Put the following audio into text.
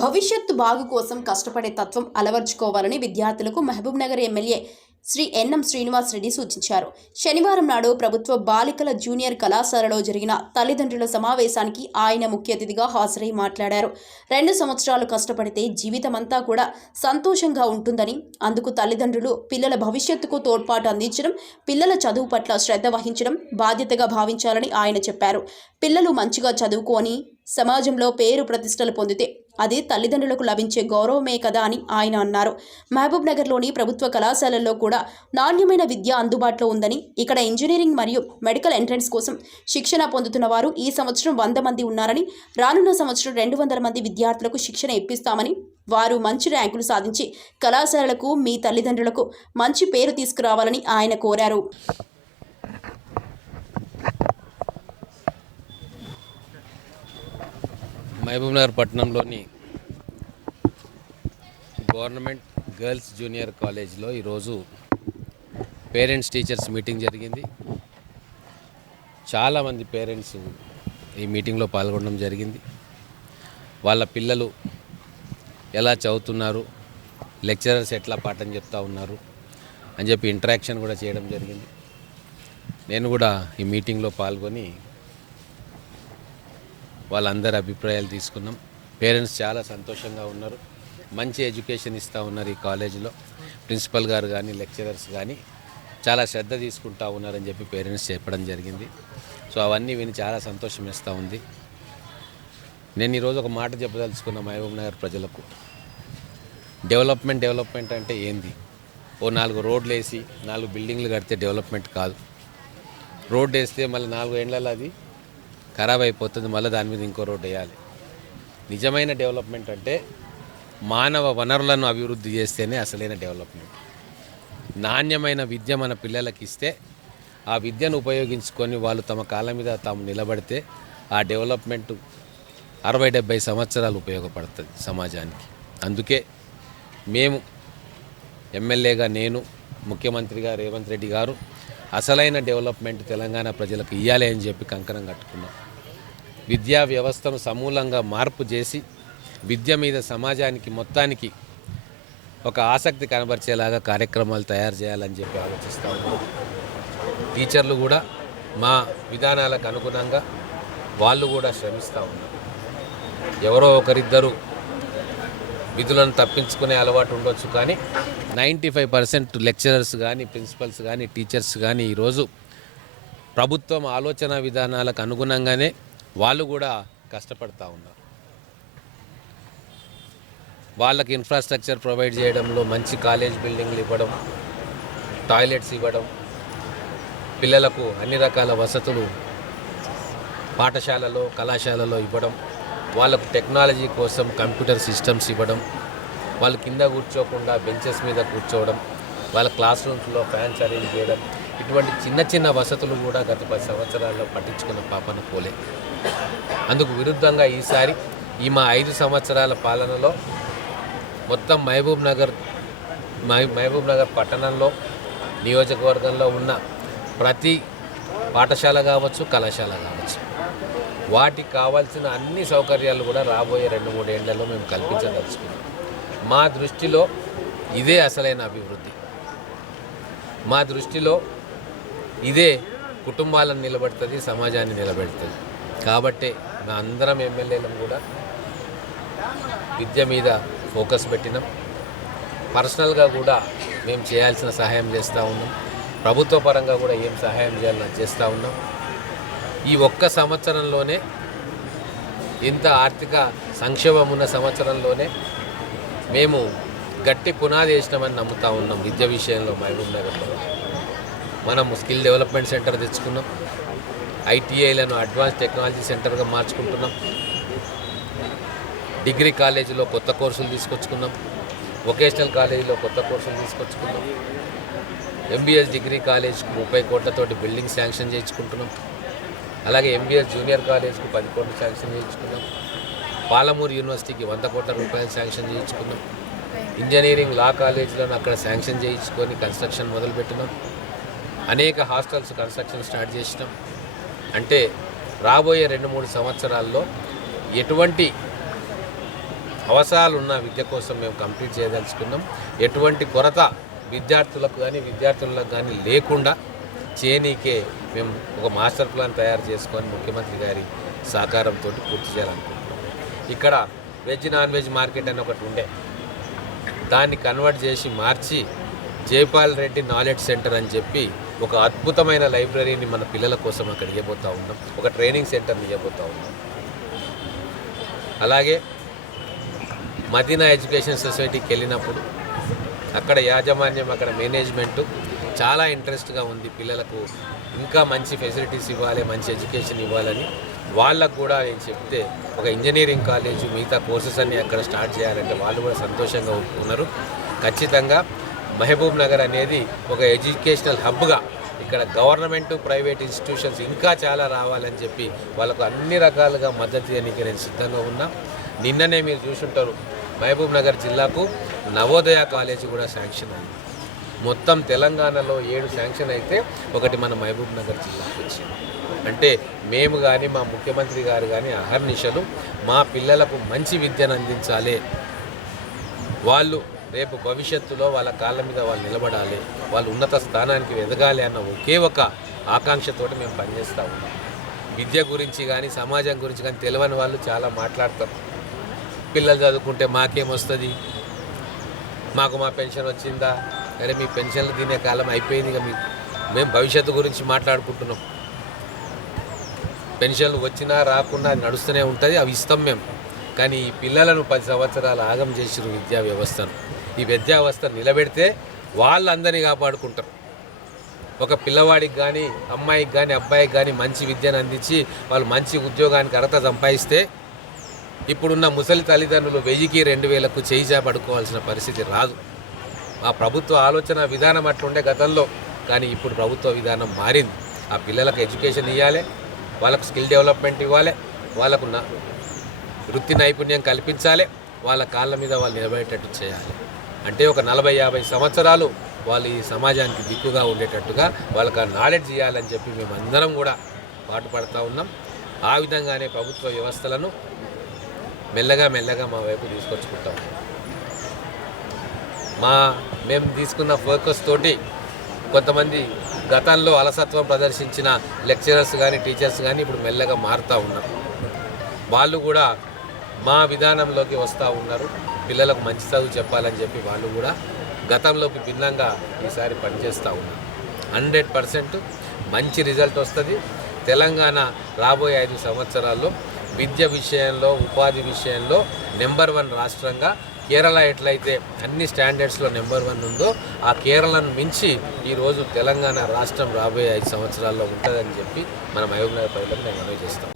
భవిష్యత్తు బాగు కోసం కష్టపడే తత్వం అలవర్చుకోవాలని విద్యార్థులకు మహబూబ్ నగర్ ఎమ్మెల్యే శ్రీ ఎన్ఎం శ్రీనివాస్ రెడ్డి సూచించారు. శనివారం నాడు ప్రభుత్వ బాలికల జూనియర్ కళాశాలలో జరిగిన తల్లిదండ్రుల సమావేశానికి ఆయన ముఖ్య అతిథిగా హాజరై మాట్లాడారు. రెండు సంవత్సరాలు కష్టపడితే జీవితమంతా కూడా సంతోషంగా ఉంటుందని అందుకు తల్లిదండ్రులు పిల్లల భవిష్యత్తుకు తోడ్పాటు అందించడం పిల్లల చదువు పట్ల శ్రద్ధ వహించడం బాధ్యతగా భావించాలని ఆయన చెప్పారు. పిల్లలు మంచిగా చదువుకొని సమాజంలో పేరు ప్రతిష్టలు పొందితే అది తల్లిదండ్రులకు లభించే గౌరవమే కదా అని ఆయన అన్నారు. మహబూబ్ నగర్లోని ప్రభుత్వ కళాశాలల్లో కూడా నాణ్యమైన విద్య అందుబాటులో ఉందని ఇక్కడ ఇంజనీరింగ్ మరియు మెడికల్ ఎంట్రన్స్ కోసం శిక్షణ పొందుతున్న వారు ఈ సంవత్సరం వంద మంది ఉన్నారని రానున్న సంవత్సరం రెండు వందల మంది విద్యార్థులకు శిక్షణ ఇప్పిస్తామని వారు మంచి ర్యాంకులు సాధించి కళాశాలలకు మీ తల్లిదండ్రులకు మంచి పేరు తీసుకురావాలని ఆయన కోరారు. మహబూబ్నగర్ పట్టణంలోని గవర్నమెంట్ గర్ల్స్ జూనియర్ కాలేజ్లో ఈరోజు పేరెంట్స్ టీచర్స్ మీటింగ్ జరిగింది. చాలామంది పేరెంట్స్ ఈ మీటింగ్లో పాల్గొనడం జరిగింది. వాళ్ళ పిల్లలు ఎలా చదువుతున్నారు లెక్చరర్స్ ఎట్లా పాఠం చెప్తా ఉన్నారు అని చెప్పి ఇంటరాక్షన్ కూడా చేయడం జరిగింది. నేను కూడా ఈ మీటింగ్లో పాల్గొని వాళ్ళందరి అభిప్రాయాలు తీసుకున్నాం పేరెంట్స్ చాలా సంతోషంగా ఉన్నారు. మంచి ఎడ్యుకేషన్ ఇస్తూ ఉన్నారు ఈ కాలేజీలో. ప్రిన్సిపల్ గారు కానీ లెక్చరర్స్ కానీ చాలా శ్రద్ధ తీసుకుంటా ఉన్నారని చెప్పి పేరెంట్స్ చెప్పడం జరిగింది. సో అవన్నీ విని చాలా సంతోషం ఇస్తూ ఉంది. నేను ఈరోజు ఒక మాట చెప్పదలుచుకున్న మహబూబ్ నగర్ ప్రజలకు. డెవలప్మెంట్ డెవలప్మెంట్ అంటే ఏంది? ఓ నాలుగు రోడ్లు వేసి నాలుగు బిల్డింగ్లు కడితే డెవలప్మెంట్ కాదు. రోడ్ వేస్తే మళ్ళీ నాలుగు ఏండ్లలో అది ఖరాబ్ అయిపోతుంది మళ్ళీ దాని మీద ఇంకో రోడ్డు వేయాలి. నిజమైన డెవలప్మెంట్ అంటే మానవ వనరులను అభివృద్ధి చేస్తేనే అసలైన డెవలప్మెంట్. నాణ్యమైన విద్య మన పిల్లలకి ఇస్తే ఆ విద్యను ఉపయోగించుకొని వాళ్ళు తమ కాళ్ళ మీద తాము నిలబడితే ఆ డెవలప్మెంట్ అరవై డెబ్బై సంవత్సరాలు ఉపయోగపడుతుంది సమాజానికి. అందుకే మేము ఎమ్మెల్యేగా నేను ముఖ్యమంత్రిగా రేవంత్ రెడ్డి గారు అసలైన డెవలప్మెంట్ తెలంగాణ ప్రజలకు ఇవ్వాలి అని చెప్పి కంకణం కట్టుకున్నాం. విద్యా వ్యవస్థను సమూలంగా మార్పు చేసి విద్య మీద సమాజానికి మొత్తానికి ఒక ఆసక్తి కనబరిచేలాగా కార్యక్రమాలు తయారు చేయాలని చెప్పి ఆలోచిస్తాము టీచర్లు కూడా మా విధానాలకు అనుగుణంగా వాళ్ళు కూడా శ్రమిస్తూ ఉన్నారు. ఎవరో ఒకరిద్దరు విధులను తప్పించుకునే అలవాటు ఉండొచ్చు కానీ నైంటీ ఫైవ్ పర్సెంట్ లెక్చరర్స్ కానీ ప్రిన్సిపల్స్ కానీ టీచర్స్ కానీ ఈరోజు ప్రభుత్వం ఆలోచన విధానాలకు అనుగుణంగానే వాళ్ళు కూడా కష్టపడతా ఉన్నారు. వాళ్ళకి ఇన్ఫ్రాస్ట్రక్చర్ ప్రొవైడ్ చేయడంలో మంచి కాలేజ్ బిల్డింగ్లు ఇవ్వడం టాయిలెట్స్ ఇవ్వడం పిల్లలకు అన్ని రకాల వసతులు పాఠశాలలో కళాశాలలో ఇవ్వడం వాళ్ళకు టెక్నాలజీ కోసం కంప్యూటర్ సిస్టమ్స్ ఇవ్వడం వాళ్ళు కింద కూర్చోకుండా బెంచెస్ మీద కూర్చోవడం వాళ్ళ క్లాస్ రూమ్స్లో ఫ్యాన్స్ అరేంజ్ చేయడం ఇటువంటి చిన్న చిన్న వసతులు కూడా గత పది సంవత్సరాల్లో పట్టించుకున్న పాపన పోలే. అందుకు విరుద్ధంగా ఈసారి ఈ మా ఐదు సంవత్సరాల పాలనలో మొత్తం మహబూబ్ నగర్ మహబూబ్ నగర్ పట్టణంలో నియోజకవర్గంలో ఉన్న ప్రతి పాఠశాల కావచ్చు కళాశాల కావచ్చు వాటికి కావాల్సిన అన్ని సౌకర్యాలు కూడా రాబోయే రెండు మూడు ఏళ్ళలో మేము కల్పించదలుచుకున్నాం. మా దృష్టిలో ఇదే అసలైన అభివృద్ధి. మా దృష్టిలో ఇదే కుటుంబాలను నిలబెడుతుంది సమాజాన్ని నిలబెడుతుంది. కాబట్టే మా అందరం ఎమ్మెల్యేలం కూడా విద్య మీద ఫోకస్ పెట్టినాం. పర్సనల్గా కూడా మేము చేయాల్సిన సహాయం చేస్తూ ఉన్నాం. ప్రభుత్వ పరంగా కూడా ఏం సహాయం చేయాలని చేస్తూ ఉన్నాం. ఈ ఒక్క సంవత్సరంలోనే ఇంత ఆర్థిక సంక్షోభం ఉన్న సంవత్సరంలోనే మేము గట్టి పునాది వేసినామని నమ్ముతా ఉన్నాం విద్య విషయంలో మహబూబ్ నగర్లో. మనం స్కిల్ డెవలప్మెంట్ సెంటర్ తెచ్చుకున్నాం. ఐటీఐలను అడ్వాన్స్ టెక్నాలజీ సెంటర్గా మార్చుకుంటున్నాం. డిగ్రీ కాలేజీలో కొత్త కోర్సులు తీసుకొచ్చుకున్నాం. వొకేషనల్ కాలేజీలో కొత్త కోర్సులు తీసుకొచ్చుకున్నాం. ఎంబీఎస్ డిగ్రీ కాలేజ్కు ముప్పై కోట్లతోటి బిల్డింగ్ శాంక్షన్ చేయించుకుంటున్నాం. అలాగే ఎంబీఎస్ జూనియర్ కాలేజ్కు పది కోట్లు శాంక్షన్ చేయించుకున్నాం. పాలమూరు యూనివర్సిటీకి వంద కోట్ల రూపాయలు శాంక్షన్ చేయించుకున్నాం. ఇంజనీరింగ్ లా కాలేజీలను అక్కడ శాంక్షన్ చేయించుకొని కన్స్ట్రక్షన్ మొదలుపెట్టినాం. అనేక హాస్టల్స్ కన్స్ట్రక్షన్ స్టార్ట్ చేసినాం. అంటే రాబోయే రెండు మూడు సంవత్సరాల్లో ఎటువంటి అవసరాలు ఉన్న విద్య కోసం మేము కంప్లీట్ చేయదలుచుకున్నాం. ఎటువంటి కొరత విద్యార్థులకు కానీ విద్యార్థులకు కానీ లేకుండా చేయనీకే మేము ఒక మాస్టర్ ప్లాన్ తయారు చేసుకొని ముఖ్యమంత్రి గారి సహకారంతో పూర్తి చేయాలనుకుంటున్నాం. ఇక్కడ వెజ్ నాన్ వెజ్ మార్కెట్ అని ఒకటి ఉండే. దాన్ని కన్వర్ట్ చేసి మార్చి జైపాల్ రెడ్డి నాలెడ్జ్ సెంటర్ అని చెప్పి ఒక అద్భుతమైన లైబ్రరీని మన పిల్లల కోసం అక్కడ ఇవ్వబోతా ఉన్నాం. ఒక ట్రైనింగ్ సెంటర్ని ఇవ్వబోతా ఉన్నాం. అలాగే మదీనా ఎడ్యుకేషన్ సొసైటీకి వెళ్ళినప్పుడు అక్కడ యాజమాన్యం అక్కడ మేనేజ్మెంట్ చాలా ఇంట్రెస్ట్గా ఉంది. పిల్లలకు ఇంకా మంచి ఫెసిలిటీస్ ఇవ్వాలి మంచి ఎడ్యుకేషన్ ఇవ్వాలని. వాళ్ళకు కూడా నేను చెప్తే ఒక ఇంజనీరింగ్ కాలేజ్ మిగతా కోర్సెస్ అన్నీ అక్కడ స్టార్ట్ చేయాలంటే వాళ్ళు కూడా సంతోషంగా ఉన్నారు. ఖచ్చితంగా మహబూబ్ నగర్ అనేది ఒక ఎడ్యుకేషనల్ హబ్గా ఇక్కడ గవర్నమెంట్ ప్రైవేట్ ఇన్స్టిట్యూషన్స్ ఇంకా చాలా రావాలని చెప్పి వాళ్ళకు అన్ని రకాలుగా మద్దతు ఇవ్వడానికి నేను సిద్ధంగా ఉన్నా. నిన్ననే మీరు చూసుంటారు మహబూబ్ నగర్ జిల్లాకు నవోదయ కాలేజీ కూడా శాంక్షన్ అయింది. మొత్తం తెలంగాణలో ఏడు శాంక్షన్ అయితే ఒకటి మన మహబూబ్ నగర్ జిల్లాకు వచ్చింది. అంటే మేము కానీ మా ముఖ్యమంత్రి గారు కానీ అహర్నిశలు మా పిల్లలకు మంచి విద్యను అందించాలి. వాళ్ళు రేపు భవిష్యత్తులో వాళ్ళ కాళ్ళ మీద వాళ్ళు నిలబడాలి వాళ్ళు ఉన్నత స్థానానికి ఎదగాలి అన్న ఒకే ఒక ఆకాంక్షతోటి మేము పనిచేస్తూ ఉన్నాం. విద్య గురించి కానీ సమాజం గురించి కానీ తెలియని వాళ్ళు చాలా మాట్లాడతారు. పిల్లలు చదువుకుంటే మాకేమొస్తుంది మాకు మా పెన్షన్ వచ్చిందా? అరే మీ పెన్షన్లు తినే కాలం అయిపోయింది ఇక మీ మేము భవిష్యత్తు గురించి మాట్లాడుకుంటున్నాం. పెన్షన్లు వచ్చినా రాకున్నా అది నడుస్తూనే ఉంటుంది అవి ఇస్తాం మేము. కానీ ఈ పిల్లలను పది సంవత్సరాలు ఆగం చేసిన విద్యా వ్యవస్థను. ఈ విద్యావస్థ నిలబెడితే వాళ్ళందరినీ కాపాడుకుంటారు. ఒక పిల్లవాడికి కానీ అమ్మాయికి కానీ అబ్బాయికి కానీ మంచి విద్యను అందించి వాళ్ళు మంచి ఉద్యోగానికి అర్హత సంపాదిస్తే ఇప్పుడున్న ముసలి తల్లిదండ్రులు వెయ్యికి రెండు వేలకు చేయి పడుకోవాల్సిన పరిస్థితి రాదు. ఆ ప్రభుత్వ ఆలోచన విధానం అట్లుండే గతంలో కానీ ఇప్పుడు ప్రభుత్వ విధానం మారింది. ఆ పిల్లలకు ఎడ్యుకేషన్ ఇవ్వాలి వాళ్ళకు స్కిల్ డెవలప్మెంట్ ఇవ్వాలి వాళ్ళకు వృత్తి నైపుణ్యం కల్పించాలి వాళ్ళ కాళ్ళ మీద వాళ్ళు నిలబడేటట్టు చేయాలి. అంటే ఒక నలభై యాభై సంవత్సరాలు వాళ్ళు ఈ సమాజానికి దిక్కుగా ఉండేటట్టుగా వాళ్ళకి ఆ నాలెడ్జ్ ఇవ్వాలని చెప్పి మేము అందరం కూడా పాటుపడతా ఉన్నాం. ఆ విధంగానే ప్రభుత్వ వ్యవస్థలను మెల్లగా మెల్లగా మా వైపు తీసుకొచ్చుకుంటాం. మా మేము తీసుకున్న ఫోకస్ తోటి కొంతమంది గతంలో అలసత్వం ప్రదర్శించిన లెక్చరర్స్ కానీ టీచర్స్ కానీ ఇప్పుడు మెల్లగా మారుతూ ఉన్నారు. వాళ్ళు కూడా మా విధానంలోకి వస్తూ ఉన్నారు. పిల్లలకు మంచి చదువు చెప్పాలని చెప్పి వాళ్ళు కూడా గతంలోకి భిన్నంగా ఈసారి పనిచేస్తూ ఉన్నారు. హండ్రెడ్ పర్సెంట్ మంచి రిజల్ట్ వస్తుంది. తెలంగాణ రాబోయే ఐదు సంవత్సరాల్లో విద్య విషయంలో ఉపాధి విషయంలో నెంబర్ వన్ రాష్ట్రంగా కేరళ ఎట్లయితే అన్ని స్టాండర్డ్స్లో నెంబర్ వన్ ఉందో ఆ కేరళను మించి ఈరోజు తెలంగాణ రాష్ట్రం రాబోయే ఐదు సంవత్సరాల్లో ఉంటుందని చెప్పి మనం మహబూబ్ నగర్ ప్రజలకు నేను మనవి చేస్తాం